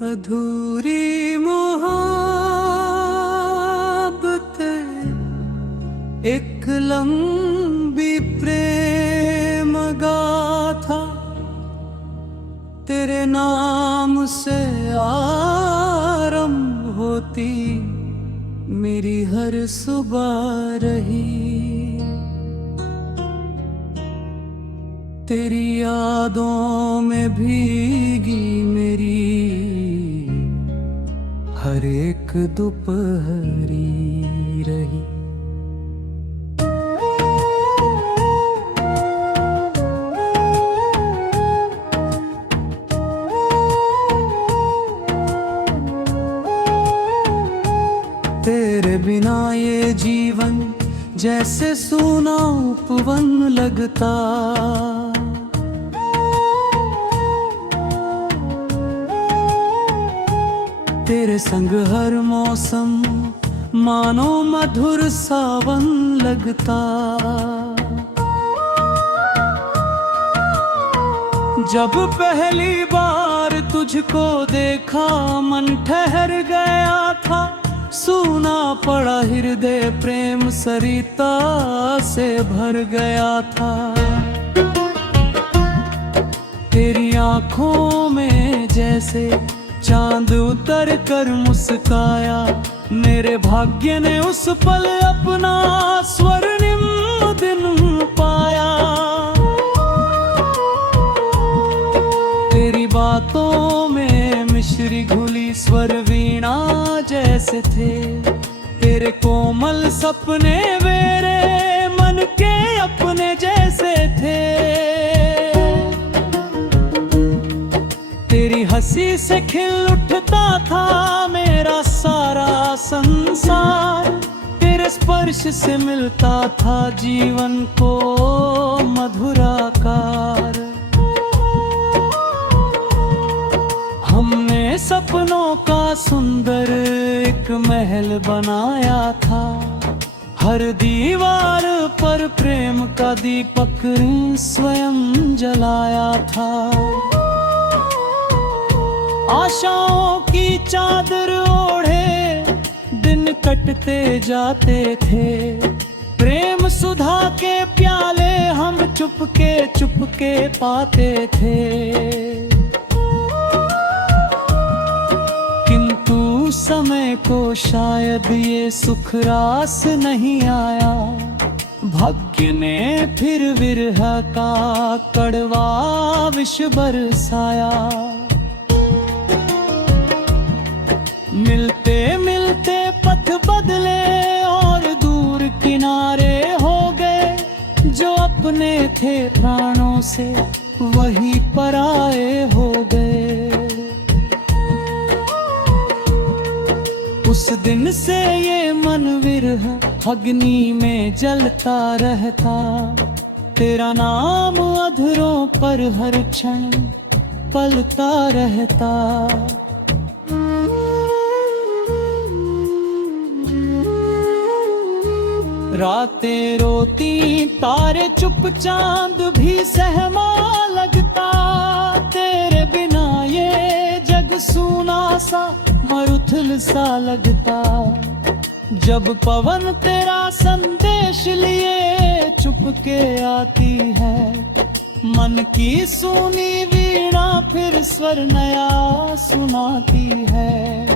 अधूरी मोहब्बतें, एक लंबी प्रेम गाथा, तेरे नाम से आरंभ होती मेरी हर सुबह रही। तेरी यादों में भीगी मेरी हर एक दोपहरी रही। तेरे बिना ये जीवन जैसे सूना उपवन लगता। तेरे संग हर मौसम मानो मधुर सावन लगता। जब पहली बार तुझको देखा मन ठहर गया था। सूना पड़ा हृदय प्रेम सरिता से भर गया था। तेरी आँखों में जैसे चांद उतर कर मुस्काया। मेरे भाग्य ने उस पल अपना स्वर्णिम दिन पाया। तेरी बातों में मिश्री घुली स्वर वीणा जैसे थे। तेरे कोमल सपने मेरे मन के अपने जैसे थे। तेरी हंसी से खिल उठता था मेरा सारा संसार। तेरे स्पर्श से मिलता था जीवन को मधुराकार। हमने सपनों का सुंदर एक महल बनाया था। हर दीवार पर प्रेम का दीपक स्वयं जलाया था। आशाओं की चादर ओढ़े दिन कटते जाते थे। प्रेम सुधा के प्याले हम चुपके चुपके पाते थे। किंतु समय को शायद ये सुख रास नहीं आया। भाग्य ने फिर विरह का कड़वा विष बरसाया। मिलते मिलते पथ बदले और दूर किनारे हो गए। जो अपने थे प्राणों से वही पराए हो गए। उस दिन से ये मन विरह अग्नि में जलता रहता। तेरा नाम अधरों पर हर क्षण पलता रहता। रातें रोती तारे चुप चांद भी सहमा लगता। तेरे बिना ये जग सूना सा मरुथल सा लगता। जब पवन तेरा संदेश लिए चुपके आती है। मन की सूनी वीणा फिर स्वर नया सुनाती है।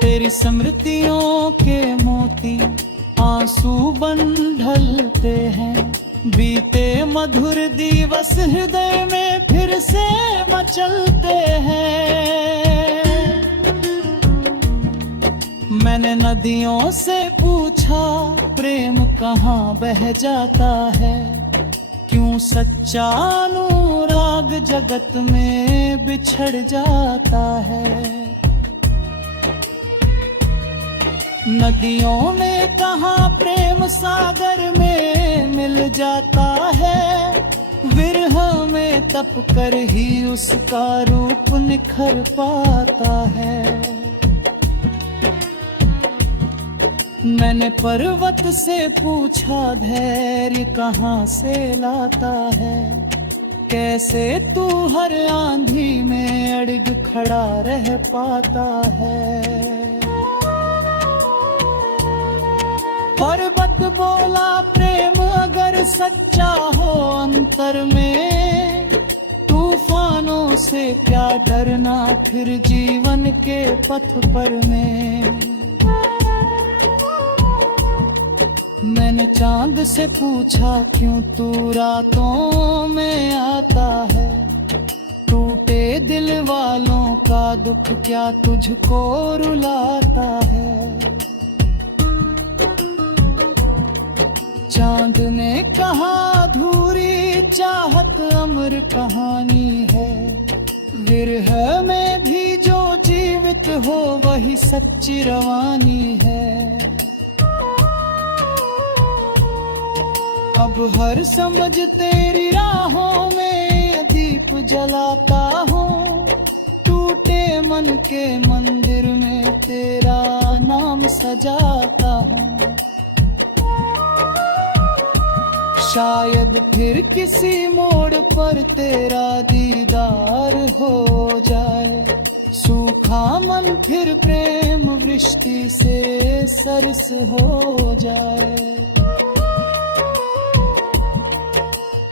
तेरी स्मृतियों के मोती आंसू बन ढलते हैं। बीते मधुर दिवस हृदय में फिर से मचलते हैं। मैंने नदियों से पूछा प्रेम कहाँ बह जाता है। क्यों सच्चा अनुराग जगत में बिछड़ जाता है। नदियों में कहा प्रेम सागर में मिल जाता है। विरह में तप कर ही उसका रूप निखर पाता है। मैंने पर्वत से पूछा धैर्य कहाँ से लाता है। कैसे तू हर आंधी में अड़ग खड़ा रह पाता है। पर्वत बोला प्रेम अगर सच्चा हो अंतर में, तूफानों से क्या डरना फिर जीवन के पथ पर में। मैंने चांद से पूछा क्यों तू रातों में आता है, टूटे दिल वालों का दुख क्या तुझको रुलाता है। चांद ने कहा अधूरी चाहत अमर कहानी है, विरह में भी जो जीवित हो वही सच्ची रवानी है। अब हर समझ तेरी राहों में दीप जलाता हूँ, टूटे मन के मंदिर में तेरा नाम सजाता हूँ। शायद फिर किसी मोड़ पर तेरा दीदार हो जाए, सूखा मन फिर प्रेम वृष्टि से सरस हो जाए।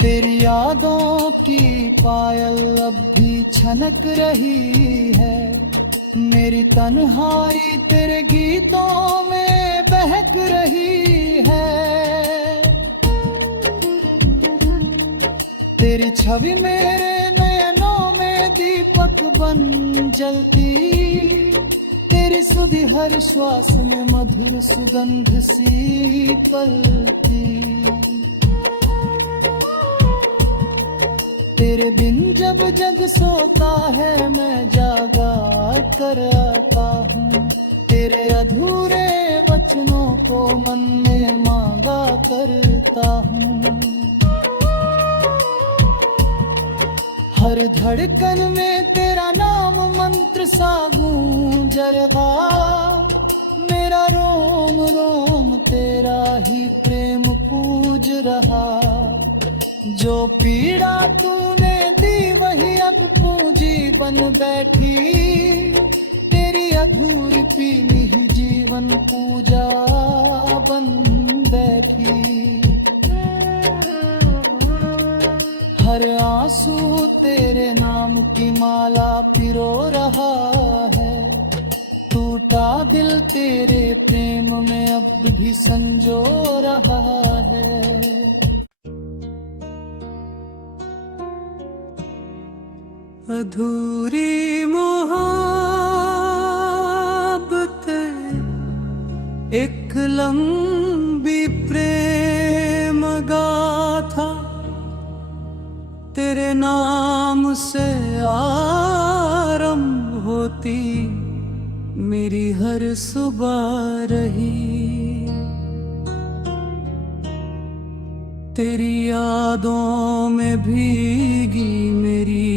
तेरी यादों की पायल अब भी छनक रही है, मेरी तन्हाई तेरे गीतों में बहक रही है। तेरी छवि मेरे नयनों में दीपक बन जलती, तेरी सुधि हर श्वास में मधुर सुगंध सी पलती। तेरे बिन जब जग सोता है मैं जागा कर आता हूँ, तेरे अधूरे वचनों को मन में मांगा करता हूँ। हर धड़कन में तेरा नाम मंत्र सा गूंज रहा, मेरा रोम रोम तेरा ही प्रेम पूज रहा। जो पीड़ा तूने दी वही अब पूंजी बन बैठी, तेरी अधूरी पीली ही जीवन पूजा बन बैठी। हर आंसू तेरे नाम की माला पिरो रहा है, टूटा दिल तेरे प्रेम में अब भी संजो रहा है। अधूरी मोहब्बतें एक लंबी प्रेम गाथा, तेरे नाम से आरंभ होती मेरी हर सुबह रही। तेरी यादों में भीगी मेरी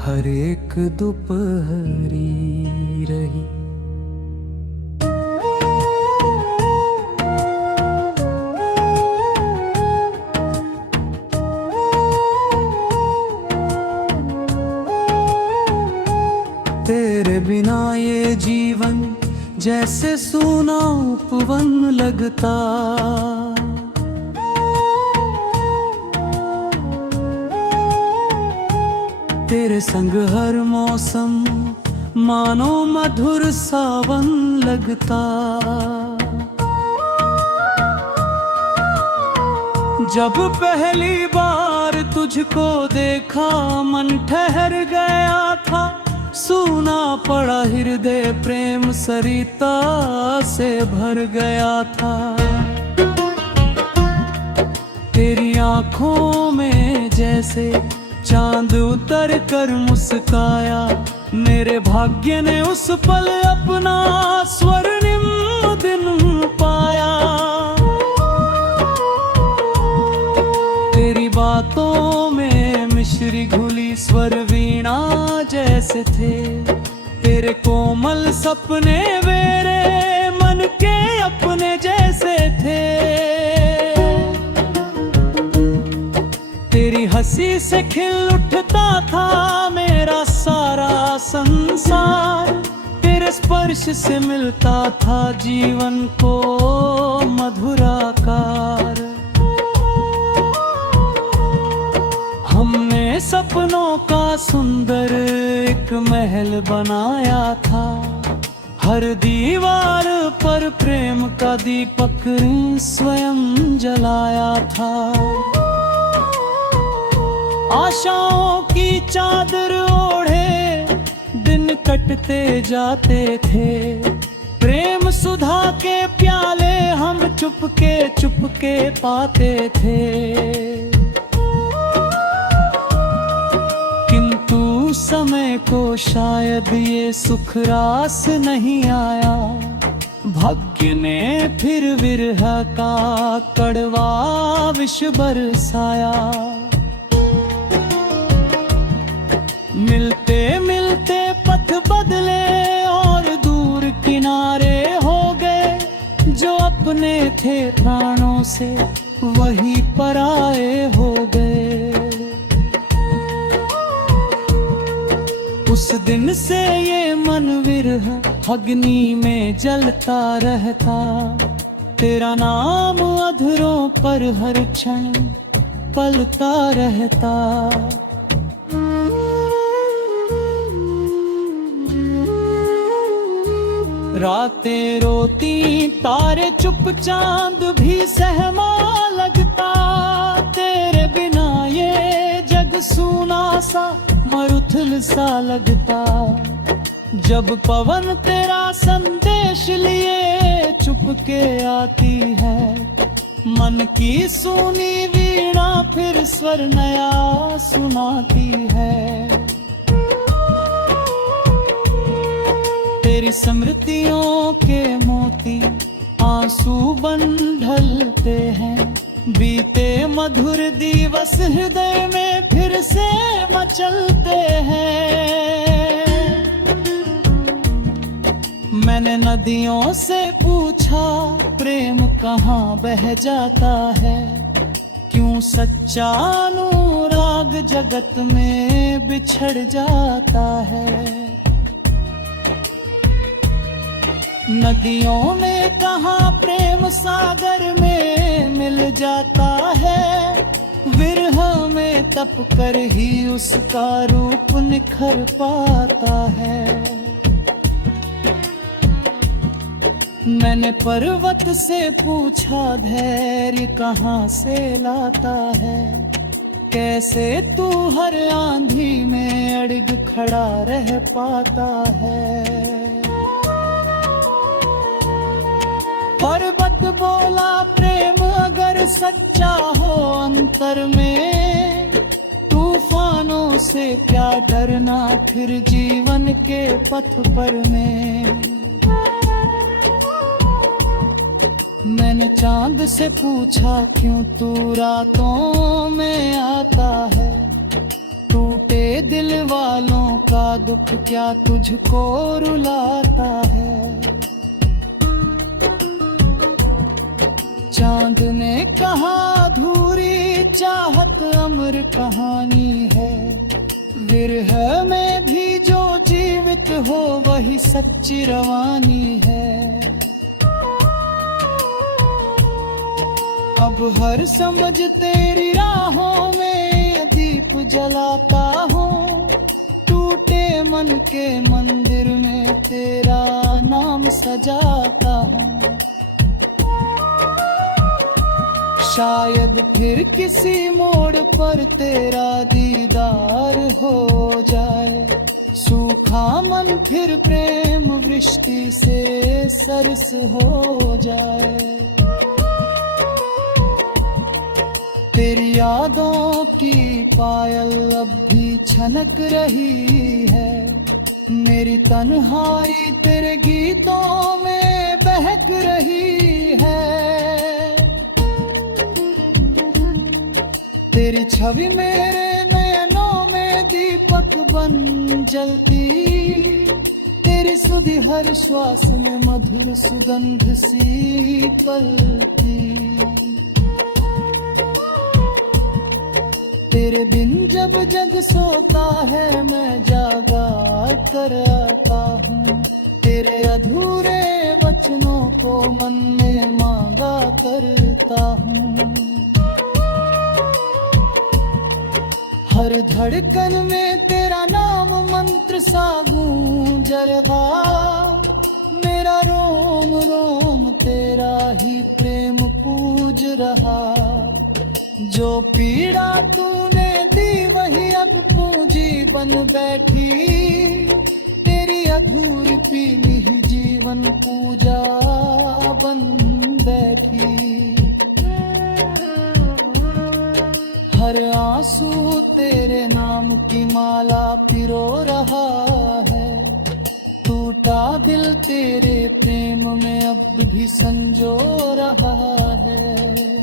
हर एक दोपहरी रही। तेरे बिना ये जीवन जैसे सूना उपवन लगता, तेरे संग हर मौसम मानो मधुर सावन लगता। जब पहली बार तुझको देखा मन ठहर गया था, सूना पड़ा हृदय प्रेम सरिता से भर गया था। तेरी आँखों में जैसे चांद उतर कर मुस्काया, मेरे भाग्य ने उस पल अपना स्वर्णिम दिन पाया। तेरी बातों में मिश्री घुली स्वर वीणा जैसे थे, तेरे कोमल सपने मेरे मन के अपने जैसे थे। हंसी से खिल उठता था मेरा सारा संसार। तेरे स्पर्श से मिलता था जीवन को मधुराकार। हमने सपनों का सुंदर एक महल बनाया था। हर दीवार पर प्रेम का दीपक स्वयं जलाया था। आशाओं की चादर ओढ़े दिन कटते जाते थे। प्रेम सुधा के प्याले हम चुपके पाते थे। किंतु समय को शायद ये सुख रास नहीं आया। भाग्य ने फिर विरह का कड़वा विष बरसाया। मिलते मिलते पथ बदले और दूर किनारे हो गए। जो अपने थे प्राणों से वही पराए हो गए। उस दिन से ये मन विरह अग्नि में जलता रहता। तेरा नाम अधरों पर हर क्षण पलता रहता। रातें रोती तारे चुप चांद भी सहमा लगता। तेरे बिना ये जग सूना सा मरुथल सा लगता। जब पवन तेरा संदेश लिए चुपके आती है। मन की सुनी वीणा फिर स्वर नया सुनाती है। तेरी स्मृतियों के मोती आंसू बन ढलते हैं। बीते मधुर दिवस हृदय में फिर से मचलते हैं। मैंने नदियों से पूछा प्रेम कहाँ बह जाता है। क्यों सच्चा अनुराग जगत में बिछड़ जाता है। नदियों में कहाँ प्रेम सागर में मिल जाता है। विरह में तप कर ही उसका रूप निखर पाता है। मैंने पर्वत से पूछा धैर्य कहाँ से लाता है। कैसे तू हर आंधी में अड़ग खड़ा रह पाता है। पर्वत बोला प्रेम अगर सच्चा हो अंतर में। तूफानों से क्या डरना फिर जीवन के पथ पर में। मैंने चांद से पूछा क्यों तू रातों में आता है। टूटे दिल वालों का दुख क्या तुझको रुलाता है। चांद ने कहा अधूरी चाहत अमर कहानी है। विरह में भी जो जीवित हो वही सच्ची रवानी है। अब हर समझ तेरी राहों में दीप जलाता हूँ। टूटे मन के मंदिर में तेरा नाम सजाता हूँ। शायद फिर किसी मोड़ पर तेरा दीदार हो जाए। सूखा मन फिर प्रेम वृष्टि से सरस हो जाए। तेरी यादों की पायल अब भी छनक रही है। मेरी तन्हाई तेरे गीतों में बहक रही है। तेरी छवि मेरे नयनों में दीपक बन जलती। तेरी सुधि हर श्वास में मधुर सुगंध सी पलती। तेरे दिन जब जग सोता है मैं जागा कर आता हूँ, तेरे अधूरे वचनों को मन में मांगा करता हूँ। हर धड़कन में तेरा नाम मंत्र सा गूंज रहा, मेरा रोम रोम तेरा ही प्रेम पूज रहा। जो पीड़ा तूने दी वही अब पूंजी बन बैठी, तेरी अधूरी पीली ही जीवन पूजा बन बैठी। हर आंसू तेरे नाम की माला पिरो रहा है, टूटा दिल तेरे प्रेम में अब भी संजो रहा है।